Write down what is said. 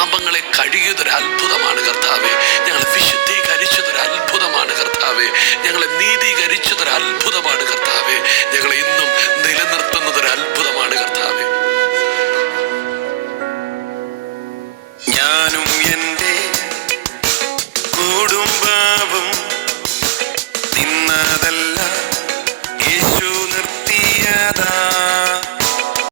പാപങ്ങളെ കഴുകിയതൊരു അത്ഭുതമാണ് കർത്താവേ. ഞങ്ങളെ വിശുദ്ധീകരിച്ചതൊരു അത്ഭുതമാണ് കർത്താവേ. ഞങ്ങളെ നീതീകരിച്ചതൊരു അത്ഭുതമാണ് കർത്താവേ. ഞങ്ങളെ ഇന്നും നിലനിർത്തുന്നതൊരു അത്ഭുതമാണ് കർത്താവേ. ഞാനും